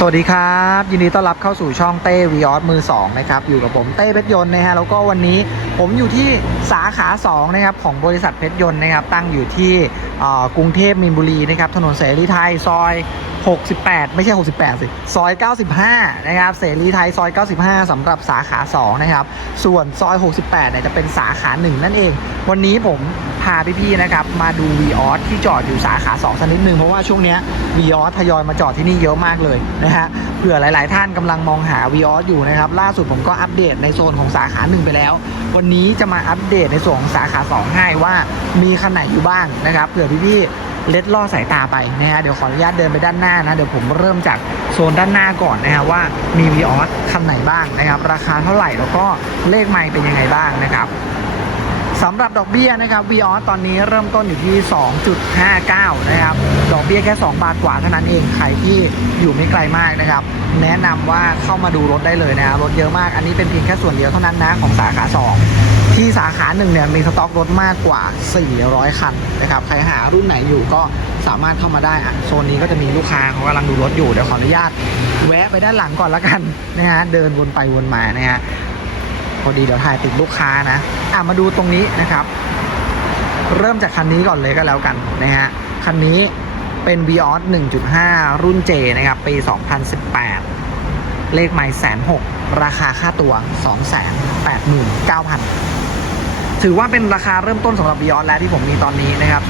สวัสดีครับ ยินดีต้อนรับเข้าสู่ช่องเต้วีออสมือ2นะครับอยู่กับผมเต้เพชรยนต์นะฮะแล้วก็วันนี้ผมอยู่ที่สาขา2นะครับของบริษัทเพชรยนต์นะครับตั้งอยู่ที่กรุงเทพมีนบุรีนะครับถนนเสรีไทยซอย 68 ไม่ใช่ 68 สิ ซอย 95 นะครับ เสรีไทยซอย 95สำหรับสาขา 2 นะครับ ส่วนซอย 68 เนี่ยจะเป็นสาขา 1 นั่นเอง วันนี้ผมพาพี่ๆ นะครับ มาดู v ีออสที่จอดอยู่สาขา 2 สักนิดนึง เพราะว่าช่วงเนี้ย v ีออสทยอยมาจอดที่นี่เยอะมากเลยนะฮะ เผื่อหลายๆ ท่านกำลังมองหา v ีออสอยู่นะครับ ล่าสุดผมก็อัปเดตในโซนของสาขา 1 ไปแล้ว วันนี้จะมาอัปเดตในส่วนของสาขา 2 ให้ว่ามีคันไหนอยู่บ้างนะครับ เผื่อพี่ๆ เล็ดล่อสายตาไปนะฮะเดี๋ยวขออนุญาตเดินไปด้านหน้านะ เดี๋ยวผมเริ่มจากโซนด้านหน้าก่อนนะฮะว่ามี v ีออสคันไหนบ้างนะครับ ราคาเท่าไหร่แล้วก็เลขไม่เป็นยังไงบ้างนะครับ สำหรับดอกเบี้ยนะครับ v ีออสตอนนี้เริ่มต้นอยู่ที่ 2.59 นะครับ ดอกเบี้ยแค่ 2 บาทกว่าเท่านั้นเอง ใครที่อยู่ไม่ไกลมากนะครับ แนะนำว่าเข้ามาดูรถได้เลยนะครับรถเยอะมาก อันนี้เป็นเพียงแค่ส่วนเดียวเท่านั้นนะของสาขา 2 ที่สาขาหนึ่งเนี่ยมีสต็อกรถมากกว่า 400 คันนะครับ ใครหารุ่นไหนอยู่ก็สามารถเข้ามาได้อะโซนนี้ก็จะมีลูกค้าเขากำลังดูรถอยู่ เดี๋ยวขออนุญาต แวะไปด้านหลังก่อนละกันนะฮะ เดินวนไปวนมานะฮะ พอดีเดี๋ยวถ่ายติดลูกค้านะ อะมาดูตรงนี้นะครับ เริ่มจากคันนี้ก่อนเลยก็แล้วกันนะฮะ คันนี้เป็น v ีออส1.5 รุ่น J นะครับ ปี 2018 เลขไมล์แสนหกราคาค่าตัว 289,000 ถือว่าเป็นราคาเริ่มต้นสำหรับ v ีออสแล้วที่ผมมีตอนนี้นะครับ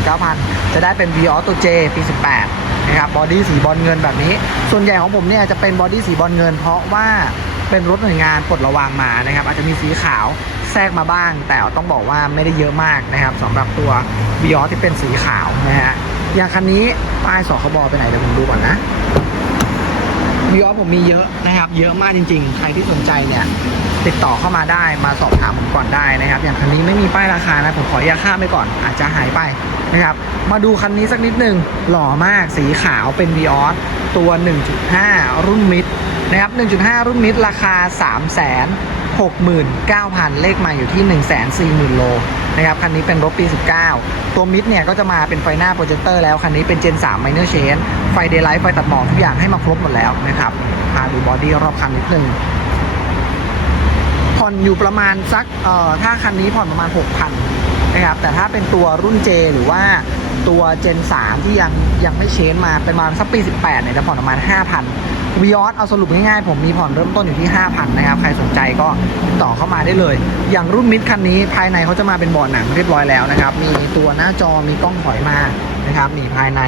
289,000 จะได้เป็น v ีออสตัว J ปี 18 นะครับ บอดี้สีบอลเงินแบบนี้ ส่วนใหญ่ของผมเนี่ยจะเป็นบอดี้สีบอลเงิน เพราะว่า เป็นรถหน่วยงานปลดระวางมานะครับ อาจจะมีสีขาวแทรกมาบ้าง แต่ต้องบอกว่าไม่ได้เยอะมากนะครับสำหรับตัว v ีออสที่เป็นสีขาวนะฮะอย่างคันนี้ป้ายสคบไปไหนเดี๋ยวผมดูก่อนนะวีออผมมีเยอะนะครับ เยอะมากจริง ๆ ใครที่สนใจเนี่ยติดต่อเข้ามาได้มาสอบถามผมก่อนได้นะครับ อย่างคันนี้ไม่มีป้ายราคานะผมขออนุญาตข้ามไปก่อน อาจจะหายไปนะครับ มาดูคันนี้สักนิดหนึ่งหล่อมากสีขาวเป็นวีออสตัว 1.5 รุ่นมิด นะครับ 1.5 รุ่นมิดราคา3 6 9 0 0 0 เลขมาอยู่ที่ 1 4 0 0 0 0 โลนะครับ คันนี้เป็นรถปี 19 ตัวมิดเนี่ยก็จะมาเป็นไฟหน้าโปรเจคเตอร์แล้ว คันนี้เป็น Gen 3 Minor Change ไฟเดย์ไลท์ไฟตัดหมอกทุกอย่างให้มาครบหมดแล้วนะครับพาดูบอดี้รอบคันนิดนึงผ่อนอยู่ประมาณสักเอ่อถ้าคันนี้ผ่อนประมาณ 6,000นะครับแต่ถ้าเป็นตัวรุ่น J หรือว่าตัว Gen 3 ที่ยังยังไม่เชนมาเป็นประมาณสักปี 18เนี่ยจะผ่อนประมาณ 5,000 วีออสเอาสรุปง่ายๆผมมีผ่อนเริ่มต้นอยู่ที่ 5,000 นะครับ ใครสนใจก็ติดต่อเข้ามาได้เลย อย่างรุ่นมิดคันนี้ภายในเขาจะมาเป็นเบาะหนังเรียบร้อยแล้วนะครับ มีตัวหน้าจอมีกล้องถอยมานะครับนี่ภายใน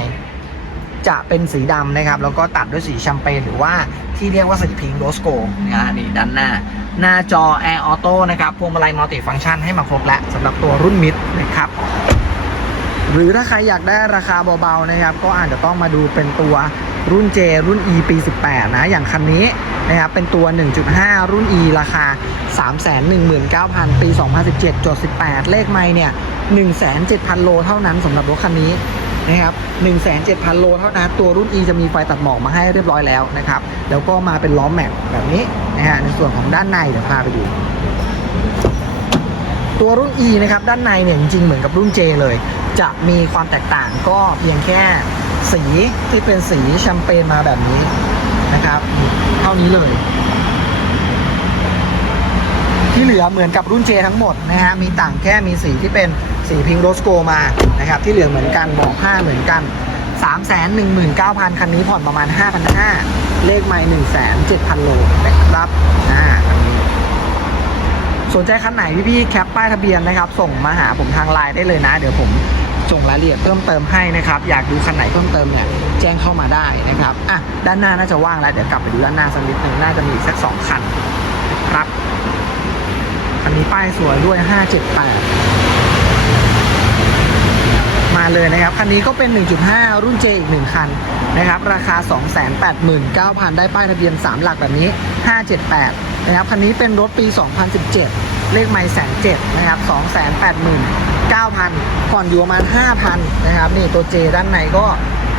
จะเป็นสีดำนะครับ แล้วก็ตัดด้วยสีแชมเปญหรือว่าที่เรียกว่าสีพิงโรสโกนะฮะนี่ด้านหน้า หน้าจอ Air Auto นะครับพวงมาลัยมัลติฟังก์ชันให้มาครบแล้วสำหรับตัวรุ่นมิดนะครับ หรือถ้าใครอยากได้ราคาเบาๆนะครับ ก็อาจจะต้องมาดูเป็นตัวรุ่น J รุ่น E ปี 18 นะ อย่างคันนี้นะครับ เป็นตัว 1.5 รุ่น E ราคา 319,000 ปี 2017จด18 เลขไม่เนี่ย 1,700 โลเท่านั้นสำหรับรถคันนี้นะครับ1,700 โลเท่านั้น ตัวรุ่น E จะมีไฟตัดหมอกมาให้เรียบร้อยแล้วนะครับ แล้วก็มาเป็นล้อมแม็กแบบนี้นะฮะ ในส่วนของด้านในเดี๋ยวพาไปดู ตัวรุ่น E นะครับด้านในเนี่ยจริงๆเหมือนกับรุ่น J เลย จะมีความแตกต่างก็เพียงแค่สีที่เป็นสีแชมเปญมาแบบนี้นะครับ เท่านี้เลย ที่เหลือเหมือนกับรุ่น J ทั้งหมดนะฮะมีต่างแค่มีสีที่เป็นสีพิงโรสโกมานะครับที่เหลือเหมือนกันบอกผ้าเหมือนกัน 3 1 9 0 0 0 คันนี้ผ่อนประมาณ 5,500 เลขไม่1 7 0 0 0 โลนะครับอ่า สนใจคันไหนพี่ๆแคปป้ายทะเบียนนะครับ ส่งมาหาผมทางไลน์ได้เลยนะ เดี๋ยวผมส่งรายละเอียดเพิ่มเติมให้นะครับ อยากดูคันไหนเพิ่มเติมเนี่ยแจ้งเข้ามาได้นะครับอะด้านหน้าน่าจะว่างแล้วเดี๋ยวกลับไปดูด้านหน้าสักนิดนึงน่าจะมีอีกสักสองคันครับคันนี้ป้ายสวยด้วย 578 มาเลยนะครับ คันนี้ก็เป็น 1.5 รุ่น J อีก 1 คันนะครับ ราคา 289,000 ได้ป้ายทะเบียน 3 หลักแบบนี้ 578 นะครับ คันนี้เป็นรถปี 2017 เลขไมล์แสนเจ็ดนะครับ 289,000 ผ่อนอยู่ประมาณ 5,000 นะครับ นี่ตัว J ด้านในก็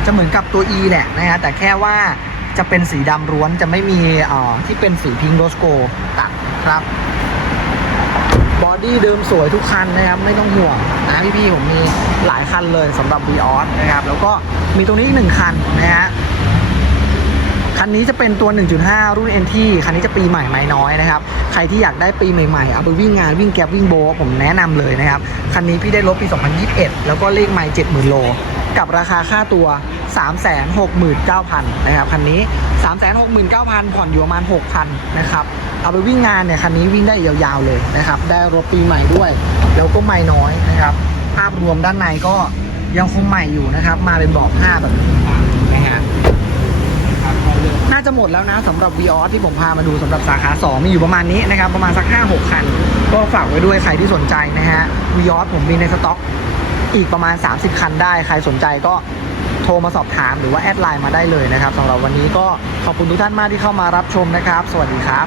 จะเหมือนกับตัว E แหละนะฮะแต่แค่ว่าจะเป็นสีดำร้วนจะไม่มีอ่อที่เป็นสีพิงค์โรสโกตัดครับ บอดี้เดิมสวยทุกคันนะครับ ไม่ต้องห่วงนะพี่ๆผมมีหลายคันเลยสำหรับ v ีออสนะครับ แล้วก็มีตรงนี้อีกหนึ่งคันนะฮะคันนี้จะเป็นตัว 1.5 รุ่น NT คันนี้จะปีใหม่ไม่น้อยนะครับ ใครที่อยากได้ปีใหม่ๆ เอาไปวิ่งงานวิ่งแก๊ปวิ่งโบ ผมแนะนำเลยนะครับ คันนี้พี่ได้รถปี 2021 แล้วก็เลขไม่70,000 โล กับราคาค่าตัว 369,000 นะครับ คันนี้ 369,000 ผ่อนอยู่ประมาณ 6,000 นะครับ เอาไปวิ่งงานเนี่ยคันนี้วิ่งได้ยาวๆเลยนะครับ ได้รถปีใหม่ด้วย แล้วก็ไม่น้อยนะครับ ภาพรวมด้านในก็ยังคงใหม่อยู่นะครับ มาเป็นบอกผ้าแบบนี้นะฮะน่าจะหมดแล้วนะสำหรับ v ีออที่ผมพามาดูสำหรับสาขา 2 มีอยู่ประมาณนี้นะครับ ประมาณสัก 5-6 คัน ก็ฝากไว้ด้วยใครที่สนใจนะฮะ v ีออผมมีในสต็อก อีกประมาณ 30 คันได้ ใครสนใจก็โทรมาสอบถามหรือว่าแอดไลน์มาได้เลยนะครับสำหรับวันนี้ก็ขอบคุณทุกท่านมากที่เข้ามารับชมนะครับ สวัสดีครับ